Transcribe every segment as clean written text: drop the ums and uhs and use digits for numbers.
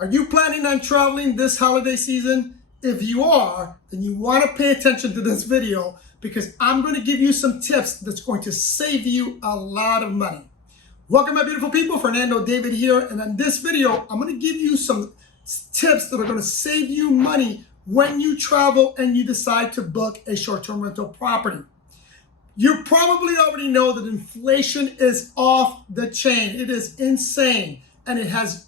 Are you planning on traveling this holiday season? If you are, then you want to pay attention to this video because I'm going to give you some tips that's going to save you a lot of money. Welcome, my beautiful people. Fernando David here. And in this video, I'm going to give you some tips that are going to save you money when you travel and you decide to book a short-term rental property. You probably already know that inflation is off the chain. It is insane, and it has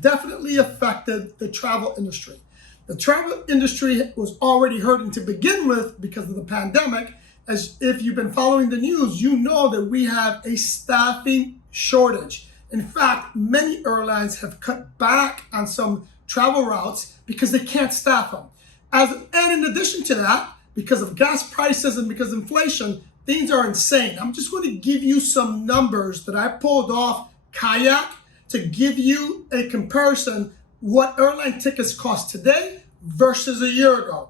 definitely affected the travel industry. The travel industry was already hurting to begin with because of the pandemic. As if you've been following the news, you know that we have a staffing shortage. In fact, many airlines have cut back on some travel routes because they can't staff them. And in addition to that, because of gas prices and because of inflation, things are insane. I'm just going to give you some numbers that I pulled off Kayak to give you a comparison what airline tickets cost today versus a year ago.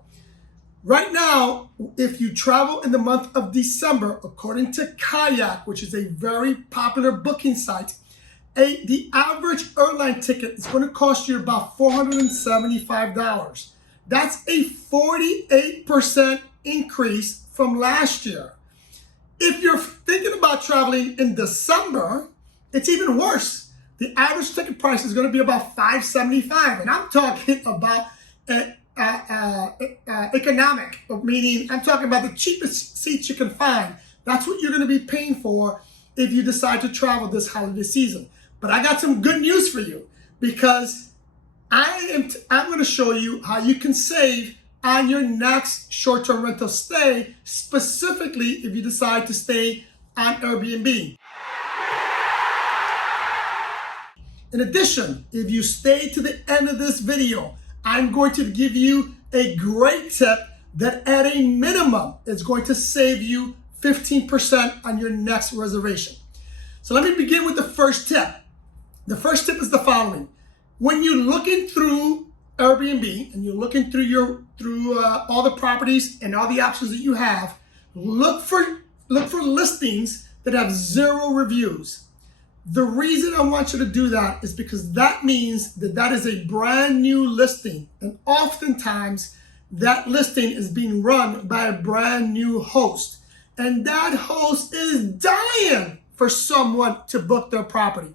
Right now, if you travel in the month of December, according to Kayak, which is a very popular booking site, the average airline ticket is going to cost you about $475. That's a 48% increase from last year. If you're thinking about traveling in December, it's even worse. The average ticket price is going to be about $575, and I'm talking about economic, meaning I'm talking about the cheapest seats you can find. That's what you're going to be paying for if you decide to travel this holiday season. But I got some good news for you because I'm going to show you how you can save on your next short-term rental stay, specifically if you decide to stay on Airbnb. In addition, if you stay to the end of this video, I'm going to give you a great tip that at a minimum is going to save you 15% on your next reservation. So let me begin with the first tip. The first tip is the following. When you're looking through Airbnb and you're looking through all the properties and all the options that you have, look for listings that have 0 reviews. The reason I want you to do that is because that means that is a brand new listing, and oftentimes that listing is being run by a brand new host, and that host is dying for someone to book their property.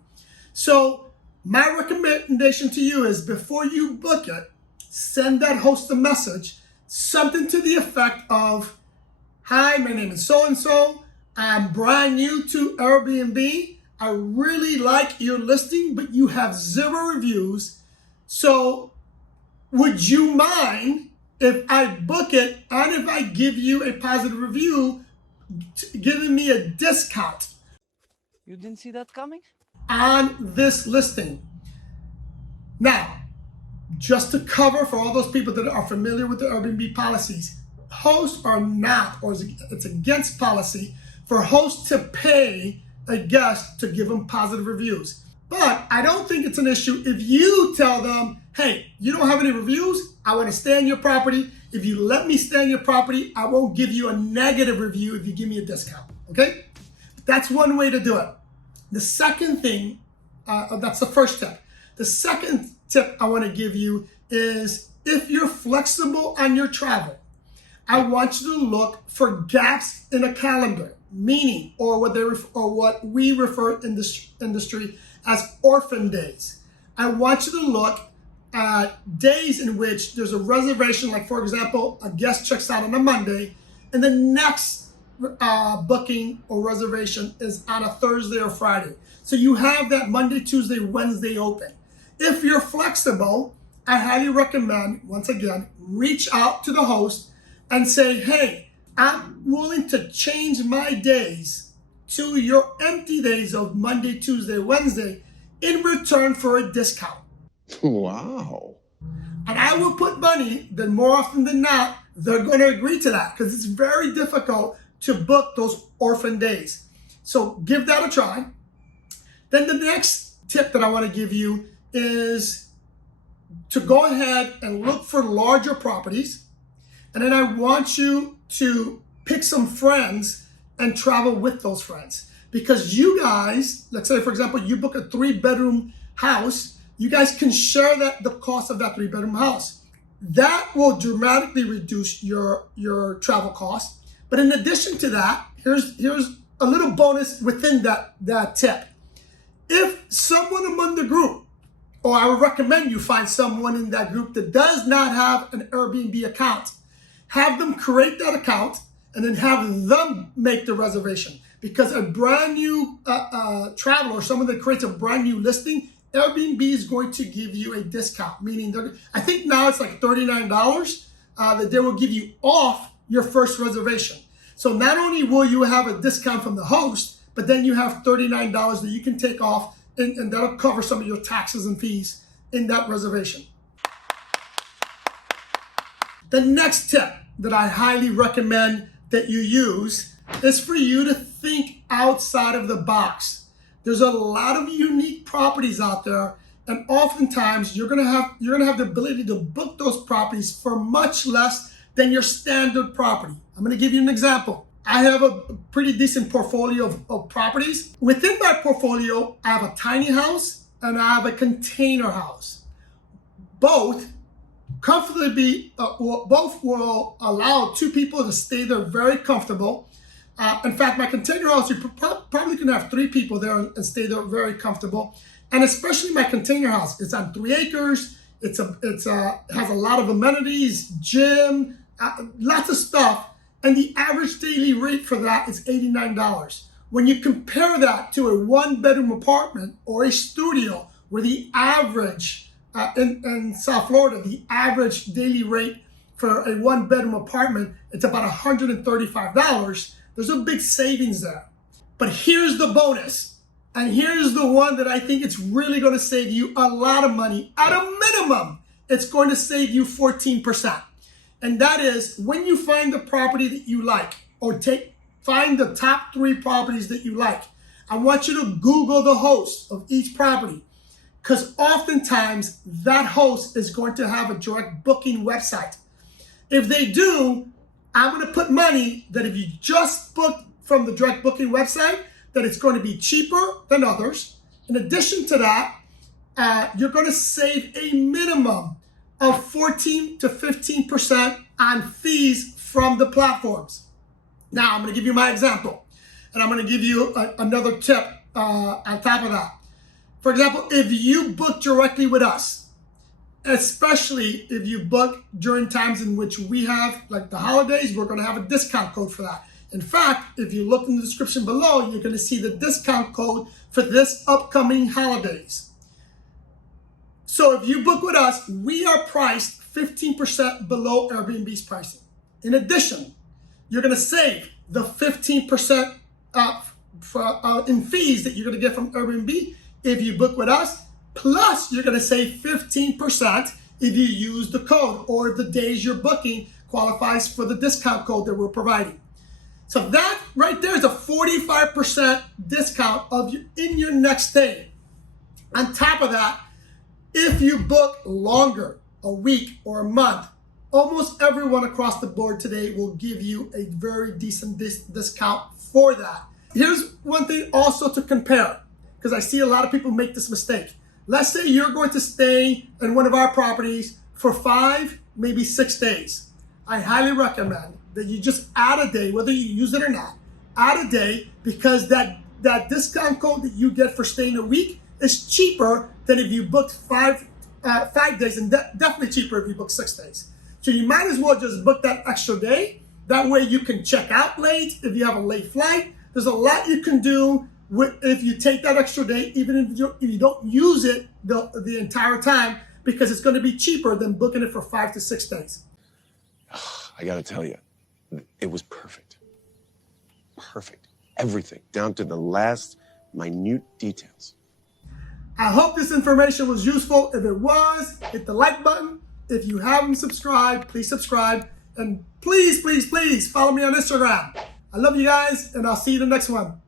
So my recommendation to you is before you book it, send that host a message, something to the effect of, "Hi, my name is so-and-so. I'm brand new to Airbnb. I really like your listing, but you have 0 reviews. So would you mind if I book it and if I give you a positive review, giving me a discount?" You didn't see that coming? On this listing. Now, just to cover for all those people that are familiar with the Airbnb policies, hosts are not, or it's against policy for hosts to pay a guest to give them positive reviews. But I don't think it's an issue if you tell them, "Hey, you don't have any reviews, I want to stay on your property. If you let me stay on your property, I won't give you a negative review if you give me a discount." Okay? That's one way to do it. The second thing, that's the first tip. The second tip I want to give you is if you're flexible on your travel, I want you to look for gaps in a calendar, meaning, or what we refer in this industry as orphan days. I want you to look at days in which there's a reservation, like for example, a guest checks out on a Monday, and the next booking or reservation is on a Thursday or Friday. So you have that Monday, Tuesday, Wednesday open. If you're flexible, I highly recommend, once again, reach out to the host and say, "Hey, I'm willing to change my days to your empty days of Monday, Tuesday, Wednesday in return for a discount." Wow. And I will put money that more often than not, they're going to agree to that because it's very difficult to book those orphan days. So give that a try. Then the next tip that I want to give you is to go ahead and look for larger properties. And then I want you to pick some friends and travel with those friends. Because you guys, let's say, for example, you book a 3-bedroom house, you guys can share the cost of that 3-bedroom house. That will dramatically reduce your travel costs. But in addition to that, here's a little bonus within that tip. If someone among the group, or I would recommend you find someone in that group that does not have an Airbnb account, have them create that account and then have them make the reservation. Because a brand new traveler, someone that creates a brand new listing, Airbnb is going to give you a discount, meaning I think now it's like $39 that they will give you off your first reservation. So not only will you have a discount from the host, but then you have $39 that you can take off, and that'll cover some of your taxes and fees in that reservation. The next tip that I highly recommend that you use is for you to think outside of the box. There's a lot of unique properties out there, and oftentimes you're gonna have the ability to book those properties for much less than your standard property. I'm gonna give you an example. I have a pretty decent portfolio of properties. Within my portfolio, I have a tiny house and I have a container house. Both comfortably, both will allow 2 people to stay there very comfortable. In fact, my container house, you probably can have 3 people there and stay there very comfortable. And especially my container house, it's on 3 acres. It has a lot of amenities, gym, lots of stuff. And the average daily rate for that is $89. When you compare that to a 1-bedroom apartment or a studio, where the average in South Florida, the average daily rate for a 1-bedroom apartment, it's about $135. There's a big savings there. But here's the bonus. And here's the one that I think it's really going to save you a lot of money. At a minimum, it's going to save you 14%. And that is, when you find the property that you like, or find the top 3 properties that you like, I want you to Google the host of each property. Because oftentimes that host is going to have a direct booking website. If they do, I'm going to put money that if you just book from the direct booking website, that it's going to be cheaper than others. In addition to that, you're going to save a minimum of 14 to 15% on fees from the platforms. Now, I'm going to give you my example, and I'm going to give you another tip on top of that. For example, if you book directly with us, especially if you book during times in which we have, like the holidays, we're going to have a discount code for that. In fact, if you look in the description below, you're going to see the discount code for this upcoming holidays. So if you book with us, we are priced 15% below Airbnb's pricing. In addition, you're going to save the 15% in fees that you're going to get from Airbnb if you book with us. Plus, you're going to save 15% if you use the code, or the days you're booking qualifies for the discount code that we're providing. So that right there is a 45% discount in your next stay. On top of that, if you book longer, a week or a month, almost everyone across the board today will give you a very decent discount for that. Here's one thing also to compare, because I see a lot of people make this mistake. Let's say you're going to stay in one of our properties for 5, maybe 6 days. I highly recommend that you just add a day, whether you use it or not, add a day, because that discount code that you get for staying a week is cheaper than if you booked 5 days, and definitely cheaper if you book 6 days. So you might as well just book that extra day. That way you can check out late if you have a late flight. There's a lot you can do if you take that extra day, even if you don't use it the entire time, because it's going to be cheaper than booking it for 5 to 6 days. I gotta tell you, it was perfect. Perfect. Everything, down to the last minute details. I hope this information was useful. If it was, hit the like button. If you haven't subscribed, please subscribe. And please, please, please follow me on Instagram. I love you guys, and I'll see you in the next one.